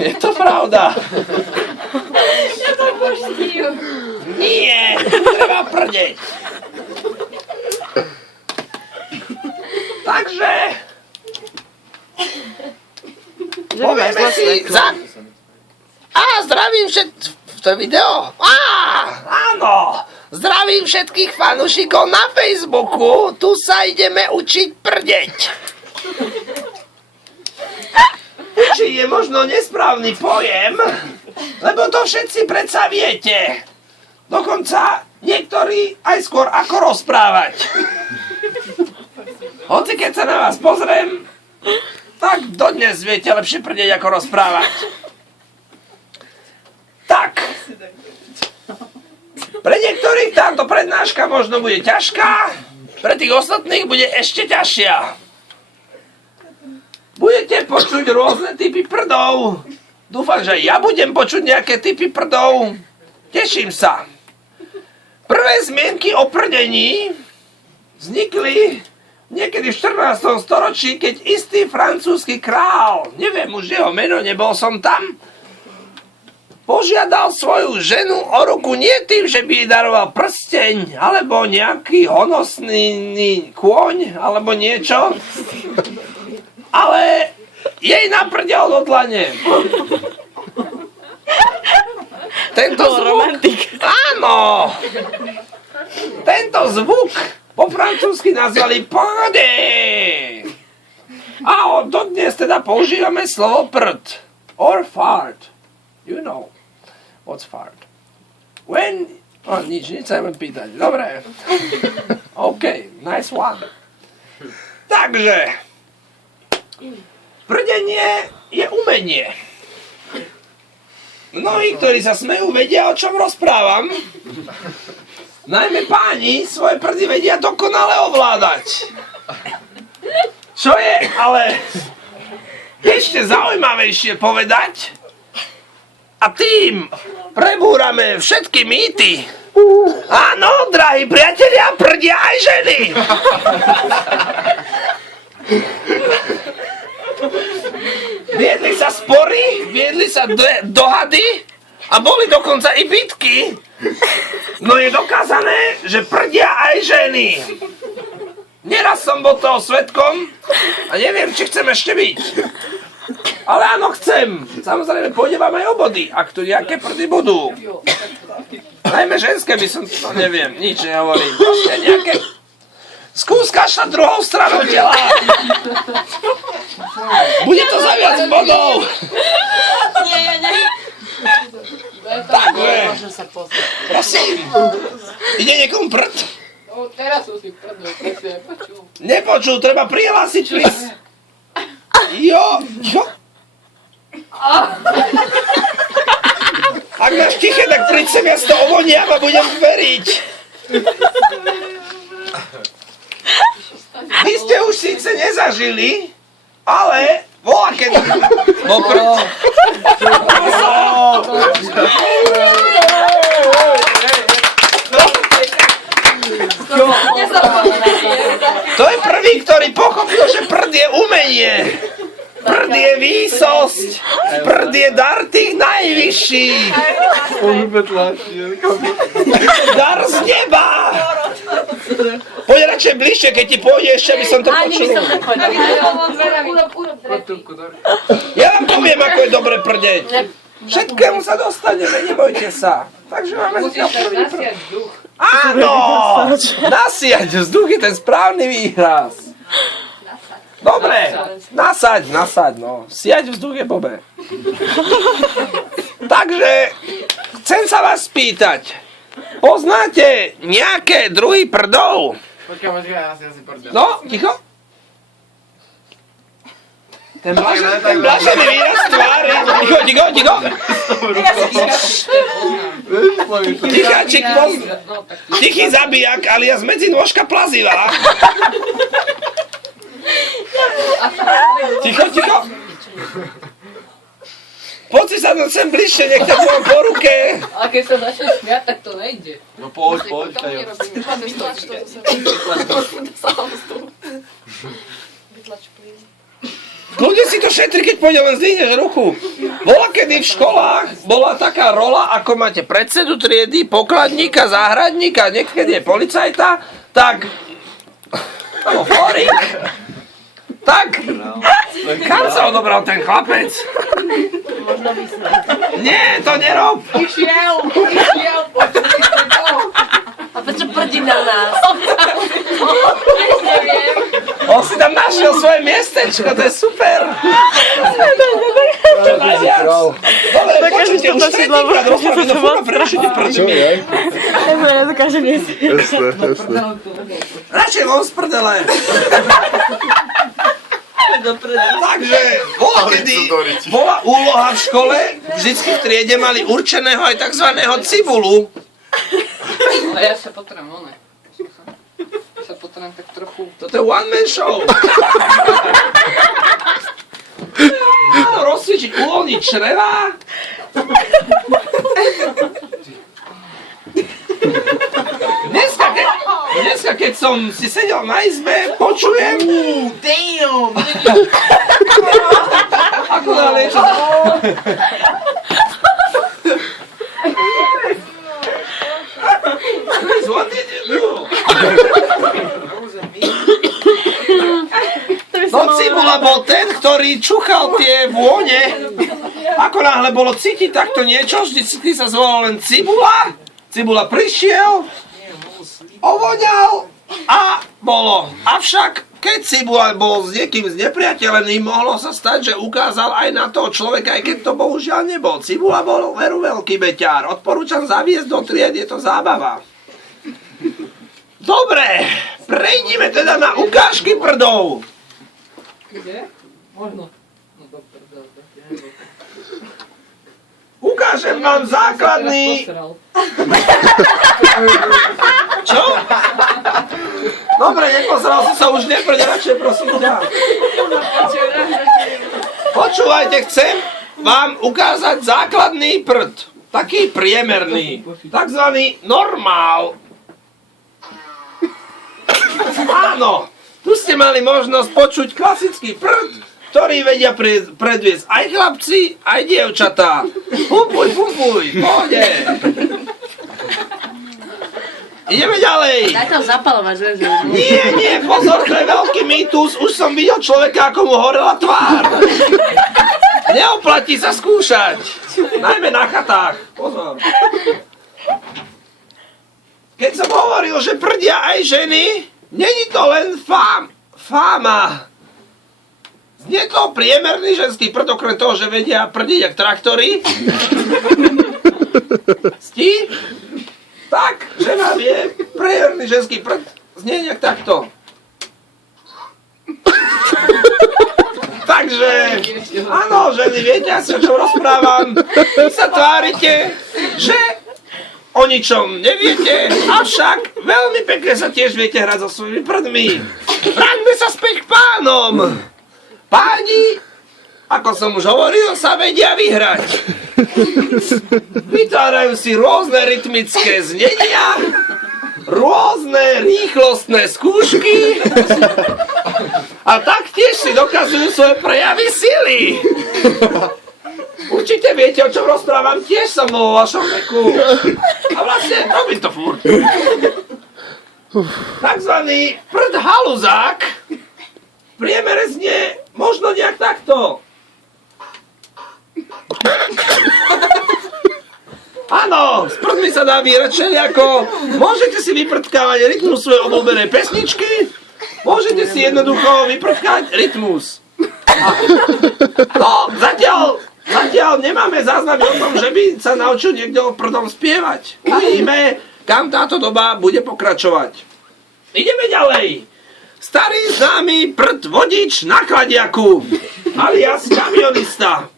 Je to pravda. Ja to poštím. Nie, treba prdeť. Takže... Povieme si za... zdravím to je video? Áno. Zdravím všetkých fanúšikov na Facebooku. Tu sa ideme učiť prdeť. Učiť je možno nesprávny pojem, lebo to všetci predsa viete. Dokonca niektorí aj skôr ako rozprávať. Hoci keď sa na vás pozriem, tak dodnes viete lepšie prdeť ako rozprávať. Tak. Pre niektorých táto prednáška možno bude ťažká, pre tých ostatných bude ešte ťažšia. Budete počuť rôzne typy prdov. Dúfam, že ja budem počuť nejaké typy prdov. Teším sa. Prvé zmienky o prdení vznikli niekedy v 14. storočí, keď istý francúzsky král, neviem už jeho meno, nebol som tam, požiadal svoju ženu o ruku nie tým, že by jej daroval prsteň, alebo nejaký honosný kôň, alebo niečo, ale jej naprdial do dlane. Tento zvuk... Áno! Tento zvuk po francúzsky nazvali pade. A dodnes teda používame slovo prd. Or fart. You know what's fart. When... nič sa idem pýtať. Dobre. OK, nice one. Takže... Prdenie je umenie. Mnohí, ktorí sa smejú, vedia, o čom rozprávam. Najmä páni svoje prdy vedia dokonale ovládať. Čo je ale ešte zaujímavejšie povedať, a tým prebúrame všetky mýty. Áno, drahí priatelia, prdia aj ženy. Viedli sa spory, viedli sa dohady a boli dokonca i bitky. No je dokázané, že prdia aj ženy. Neraz som bol toho svedkom a neviem, či chcem ešte byť. Ale áno, chcem. Samozrejme, pôjde vám aj o body, ak tu nejaké prdy budú. Najmä ženské by som, no neviem, nič nehovorím. Proste nejaké... Skús kašľať druhou stranou tela. Bude to za viac bodov. Nie. Takže, prosím. Ide niekomu prd? Teraz som si prdol, presne nepočul. Nepočul, treba prihlásiť, please. Jo. Ak máš tiché, tak príď sem, ja z toho ovoniam a budem veriť. Vy ste už síce nezažili, ale volá keď... To je prvý, ktorý pochopil, že prd je umenie. Prd je výsosť. Prd je dar tých najvyšších. Dar z neba. Poď radšej bližšie, keď ti pôjde ešte, aby som to počul. Ja vám poviem, ako je dobre prdeť. Všetkému sa dostaneme, nebojte sa. Takže máme Musíš tak nasiať vzduch. Áno! Nasiať vzduch je ten správny výraz. Dobre, nasaď, no. Siať vzduch je blbé. Takže, chcem sa vás spýtať. Poznáte nejaké druhy prdov? Počkaj, ja si prdel. No, ticho. Ten blažený výraz tvári. Ticho. Ticháčik, tichý zabijak, alias medzinôžka plazivá. Ticho. Poď si sa sem bližšie, nech ťa poviem po ruke. A keď sa začne smiať, tak to nejde. No poď. Vytlač, please. Kľudne si to šetri, keď pôjde len zdvihneš ruku. Bola kedy v školách, bola taká rola, ako máte predsedu triedy, pokladníka, záhradníka, niekedy je policajta, tak... No, Florik. Tak, kam sa odobral ten chlapec? Možno by sme. Nie, to nerob. Išiel, počuli ste to? A prečo prdí na nás? Neviem. On si tam našiel svoje miestečko, to je super. Čo najviac? Dobre, počujte, už tretíkrát rozprávame, no furt ma prerušite Čo prvými. je? Ja ma nedokážem jesť. Jasné, jasné. Radšej von z prdele. Takže bola Ale kedy, chcú doriť. bola úloha v škole, vždycky v triede mali určeného aj takzvaného cibulu. Ale ja sa potrebujem, one. Ja sa potrebujem tak trochu... Toto je one man show. Áno, rozcvičiť, uvoľniť čreva. Dneska, keď som si sedel na izbe, počujem... Damn! Ako na niečo... Chris, what did you do? No Cibula bol ten, ktorý čuchal tie vône. Ako náhle bolo cítiť takto niečo, vždy sa zvolal len Cibula. Cibula prišiel, ovoňal a bolo. Avšak keď Cibula bol s niekým znepriateľený, mohlo sa stať, že ukázal aj na toho človeka, aj keď to bohužiaľ nebol. Cibula bol veru veľký beťár. Odporúčam zaviesť do tried, je to zábava. Dobre, prejdime teda na ukážky prdov. Kde? Možno. No to prdel, to je nebolo. Ukážem vám základný... Posral. Čo? Dobre, nepozrel si sa, už neprde, radšej prosím ťa. Počúvajte, chcem vám ukázať základný prd. Taký priemerný. Takzvaný normál. Áno, tu ste mali možnosť počuť klasický prd, ktorý vedia predviesť aj chlapci, aj dievčatá. Pumpuj, pohode. Ideme ďalej. Daj to zapalovať, že? Nie, pozor, to je veľký mýtus. Už som videl človeka, ako mu horela tvár. Neoplatí sa skúšať. Najmä na chatách. Pozor. Keď som hovoril, že prdia aj ženy, není to len fáma. Znie to priemerný ženský prd, okrem toho, že vedia prdiť jak traktory. Sti? Tak, žena vie, priemerný ženský prd znie nejak takto. Takže, áno, ženy, viete asi, o čom rozprávam. Vy sa tvárite, že o ničom neviete, avšak veľmi pekne sa tiež viete hrať so svojimi prdmi. Vráťme sa späť k pánom. Páni, ako som už hovoril, sa vedia vyhrať. Vytvárajú si rôzne rytmické znenia, rôzne rýchlostné skúšky a taktiež si dokazujú svoje prejavy sily. Určite viete, o čom rozprávam, tiež som vo vašom veku. A vlastne robím to furt. Takzvaný prd haluzák v priemere znie možno nejak takto. Áno, s prdmi sa dá vyrať všelijako. Môžete si vyprdkávať rytmus svojej obľúbenej pesničky, môžete si jednoducho vyprdkať rytmus. No, zatiaľ nemáme záznamy o tom, že by sa naučil niekto prdom spievať. Uvidíme, kam táto doba bude pokračovať. Ideme ďalej. Starý známy prd vodič na kladiaku, alias kamionista.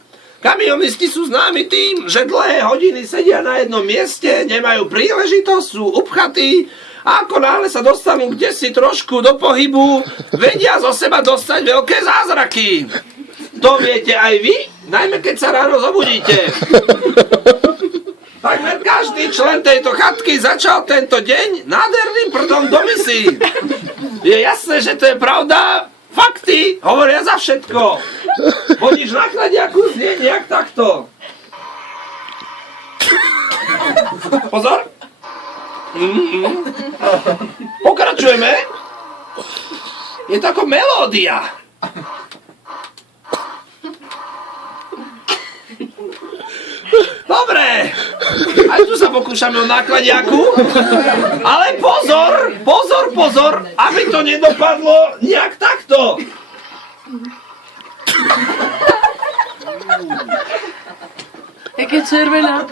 Kamionisti sú známi tým, že dlhé hodiny sedia na jednom mieste, nemajú príležitosť, sú upchatí a ako náhle sa dostanú kdesi trošku do pohybu, vedia zo seba dostať veľké zázraky. To viete aj vy, najmä keď sa ráno zobudíte. Takmer každý člen tejto chatky začal tento deň nádherným prdom do misí. Je jasné, že to je pravda. Fakty hovoria za všetko. Hodíš na chladiaku, znie nejak takto. Pozor. Pokračujeme. Je to ako melódia. Dobre. Aj tu sa pokúšame o nákladiaku. Ale pozor, aby to nedopadlo nejak takto. Jak je červená.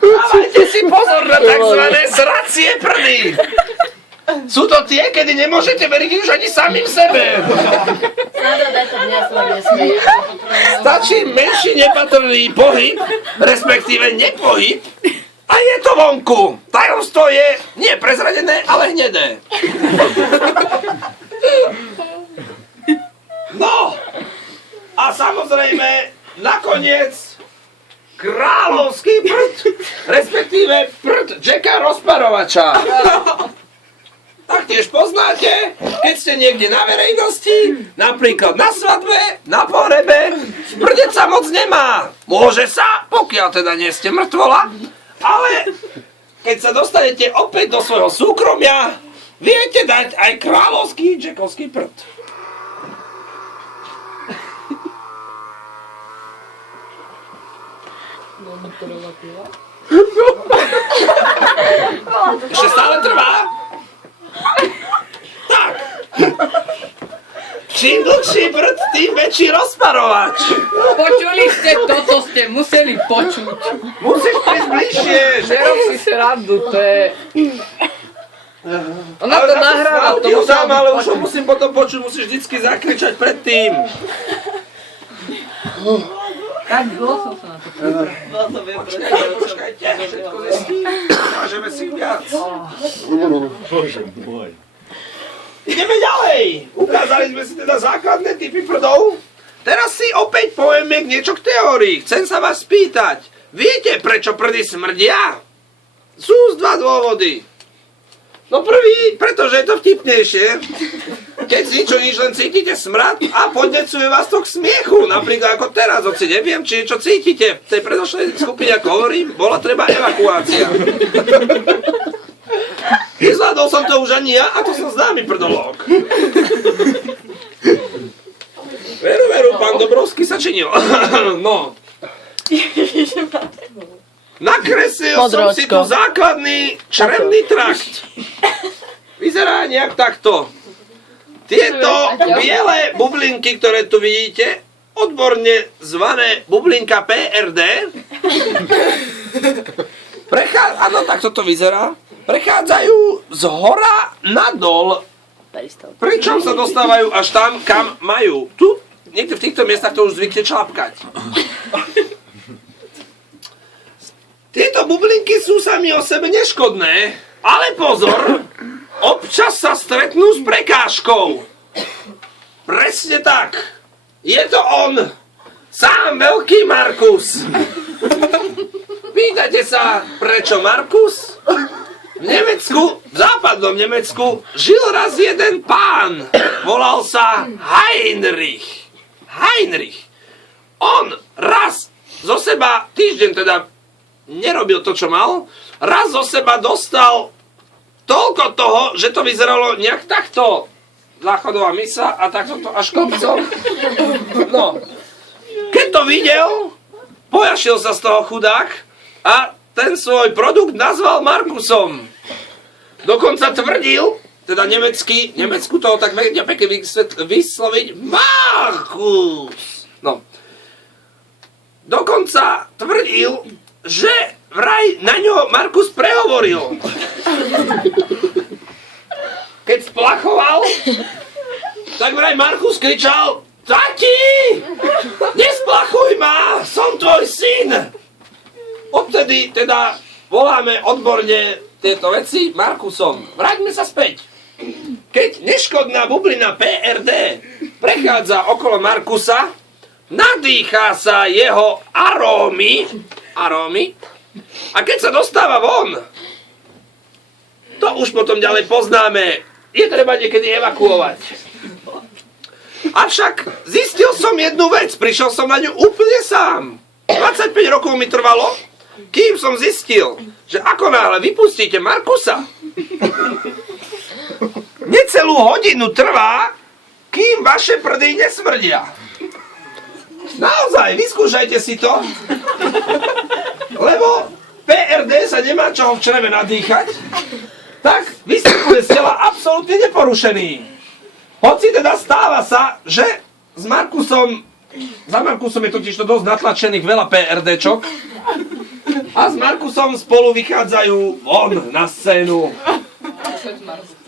Dávajte si pozor na takzvané zracie prdy. Sú to tie, kedy nemôžete veriť už ani samým sebe. Sandra, daj to mňa, sa nesmie. Stačí menší nepatrný pohyb, respektíve nepohyb, a je to vonku. Tajomstvo je nie prezradené, ale hnedé. No, a samozrejme, nakoniec, kráľovský prd, respektíve prd Jacka rozparovača. Taktiež poznáte, keď ste niekde na verejnosti, napríklad na svadbe, na pohrebe, sprdeť sa moc nemá. Môže sa, pokiaľ teda nie ste mŕtvola, ale keď sa dostanete opäť do svojho súkromia, viete dať aj kráľovský Jackovský prd. Ešte stále trvá? Tak. Čím dlhší prd, tým väčší rozparovač. Počuli ste to, čo ste museli počuť. Musíš prísť bližšie. Nerob si srandu, to je... Ona to nahráva, to musím. musela Ale byť už ho musím potom počuť, musíš vždycky zakričať predtým. Tak dlho som sa na to pripravil. Počkajte, všetko zistím. Ukážeme si viac. Ideme ďalej. Ukázali sme si teda základné typy prdov. Teraz si opäť povieme niečo k teórii. Chcem sa vás spýtať. Viete, prečo prdy smrdia? Sú dva dôvody. No prvý, pretože je to vtipnejšie. Keď z nič len cítite smrad a podnecuje vás to k smiechu. Napríklad ako teraz, hoci neviem, či čo cítite. V tej predošlej skupine, ako hovorím, bola treba evakuácia. Nezvládol som to už ani ja, a to som známy prdológ. Veru, pán Dobrovský sa činil. No. Nakreslil som si tu základný črevný trakt. Vyzerá nejak takto. Tieto biele bublinky, ktoré tu vidíte, odborne zvané bublinka PRD, áno, takto to vyzerá, prechádzajú z hora nadol, pričom sa dostávajú až tam, kam majú. Tu, niekde v týchto miestach to už zvykne člapkať. Tieto bublinky sú sami o sebe neškodné, ale pozor, občas sa stretnú s prekážkou. Presne tak. Je to on. Sám veľký Markus. Pýtate sa, prečo Markus? V Nemecku, v západnom Nemecku, žil raz jeden pán. Volal sa Heinrich. On raz zo seba, týždeň teda nerobil to, čo mal, raz zo seba dostal toľko toho, že to vyzeralo nejak takto. Záchodová misa a takto to až kopcom. No. Keď to videl, pojašil sa z toho chudák a ten svoj produkt nazval Markusom. Dokonca tvrdil, teda Nemecku toho tak vedia pekne vysloviť, Markus. No. Dokonca tvrdil, že vraj na ňo Markus prehovoril. Keď splachoval, tak vraj Markus kričal: Tati! Nesplachuj ma! Som tvoj syn! Odtedy teda voláme odborne tieto veci Markusom. Vráťme sa späť. Keď neškodná bublina PRD prechádza okolo Markusa, nadýchá sa jeho arómy, a keď sa dostáva von, To už potom ďalej poznáme. Je treba niekedy evakuovať. Avšak zistil som jednu vec. Prišiel som na ňu úplne sám. 25 rokov mi trvalo, kým som zistil, že ako náhle vypustíte Markusa, necelú hodinu trvá, kým vaše prdy nesmrdia. Naozaj, vyskúšajte si to. Lebo PRD sa nemá čoho v čreve nadýchať, tak vystupuje z tela absolútne neporušený. Hoci teda stáva sa, že za Markusom je totiž to dosť natlačených veľa PRDčok a s Markusom spolu vychádzajú von na scénu.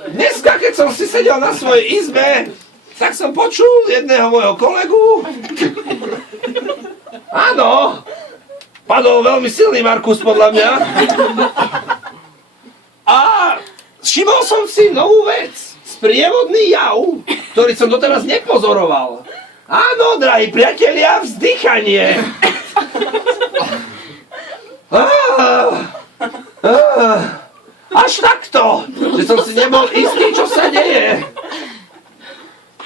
Dneska, keď som si sedel na svojej izbe, tak som počul jedného môjho kolegu. Áno, padol veľmi silný Markus podľa mňa. A všimol som si novú vec. Sprievodný jav, ktorý som doteraz nepozoroval. Áno, drahí priatelia, vzdychanie. Až takto, že som si nebol istý, čo sa deje.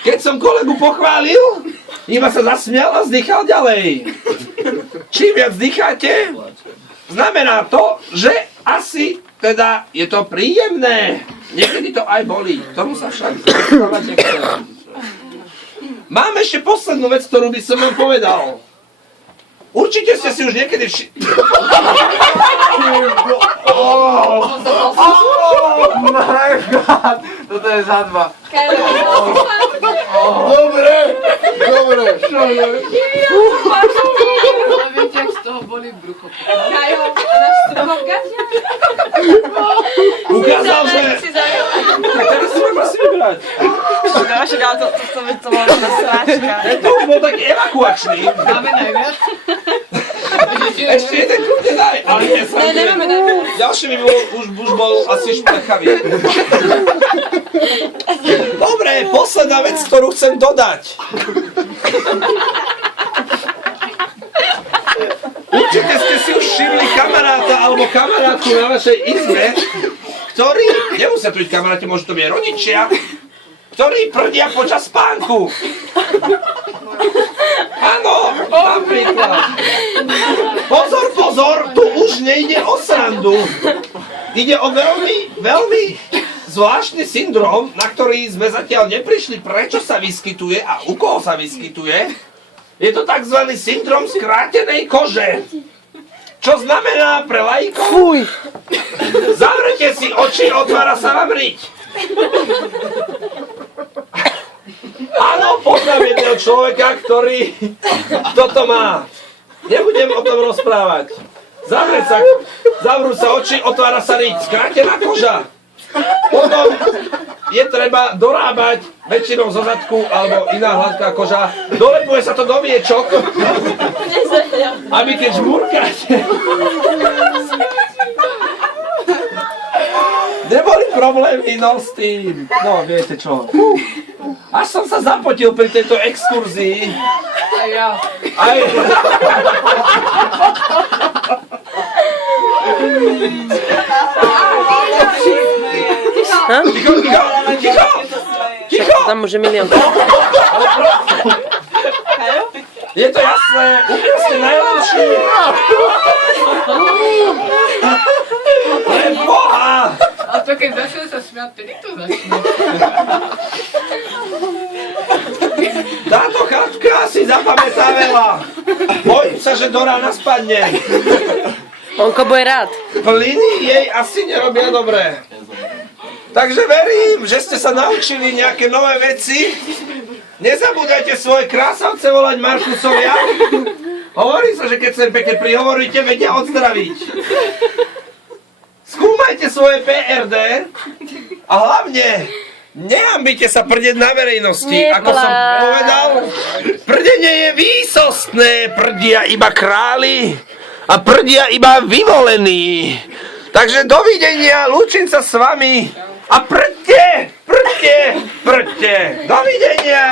Keď som kolegu pochválil, iba sa zasmial a vzdychal ďalej. Čím viac vzdycháte, znamená to, že asi teda je to príjemné. Niekedy to aj bolí, tomu sa však zastávať nechcem. Mám ešte poslednú vec, ktorú by som vám povedal. Určite ste si už niekedy Toto je za dva. Dobre. Viete, jak z toho boli brucho. Kajo, a náš strukovka? ukázal, že... Tak teraz si mám asi vybrať. No, však ale to bolo na sráčka. To už bol taký evakuačný. Máme najviac? Ešte jeden kľudne daj. Ale nie, Ne, nemáme najviac. ďalší by bol, už bol asi šplechavý. Dobre, posledná vec, ktorú chcem dodať. Určite ste si už všimli kamaráta alebo kamarátku na vašej izbe, ktorí, nemusia to byť kamaráti, môžu to byť rodičia, ktorí prdia počas spánku. Áno, napríklad. Pozor, pozor, tu už nejde o srandu. Ide o veľmi zvláštny syndrom, na ktorý sme zatiaľ neprišli, prečo sa vyskytuje a u koho sa vyskytuje. Je to tzv. Syndrom skrátenej kože. Čo znamená pre laikov? Fuj! Zavrite si oči, otvára sa vám riť. Áno, poznám jedného človeka, ktorý toto má. Nebudem o tom rozprávať. Zavrú sa oči, otvára sa riť. Skrátená koža. Potom je treba dorábať väčšinou zo zadku alebo iná hladká koža. Dolepuje sa to do viečok, aby keď žmurkáte, neboli problémy s tým. No, viete čo. Až som sa zapotil pri tejto exkurzii. A ja. Aj... Ticho, ticho, ticho! Ticho! Tam už je milión. Je to jasné, úplne ste najlepší. Pre Boha! A to keď začali sa smiať, tedy to začne. Táto chatka si zapamätá veľa. Bojím sa, že do rána spadne. Onko bude rád. Plyny jej asi nerobia dobre. Takže verím, že ste sa naučili nejaké nové veci. Nezabúdajte svoje krásavce volať Markusovia. Hovorí sa, že keď sa pekne prihovoríte, vedia odzdraviť. Skúmajte svoje PRD a hlavne nehambite sa prdeť na verejnosti. Ako som povedal, prdenie je výsostné, prdia iba králi a prdia iba vyvolení. Takže dovidenia, lúčim sa s vami a prdte! Dovidenia!